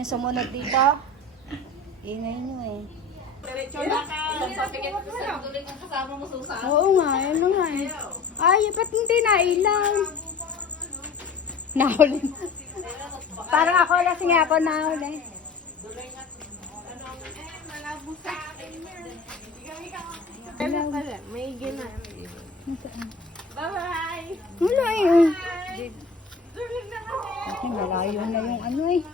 yung sumunod dito. Ingay nyo eh. Diretso na ka. Isang papigat sa tuloy kung kasama mo Susan. Oo nga, ano nga eh. Ay, ba't hindi nailaw? Nahuli. Parang ako lasing ako nahuli. Malabo sa akin yan. May gina. Bye-bye. Wala eh. Kasi malayo na yung ano eh.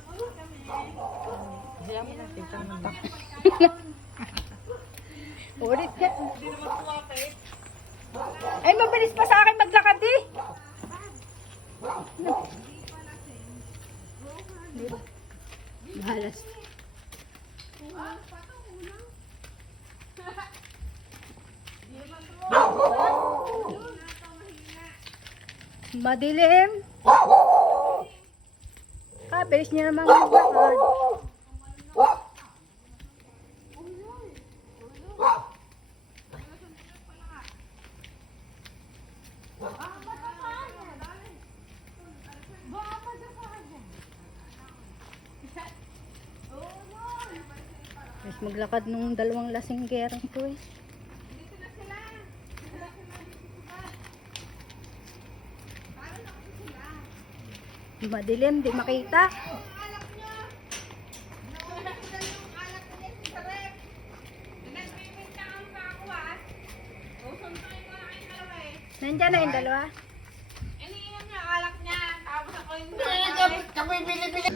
Ulit ka. Ay, mabilis pa sa akin maglakad eh. Balas. Madilim. Bilis niya naman maglakad. Mas maglakad nung dalawang lasinggerang to eh. Madilim, di makita. Nandiyan na yung dalawa. Iniinom niya, alak niya. Tapos ako yung... Kapoy bili-bili.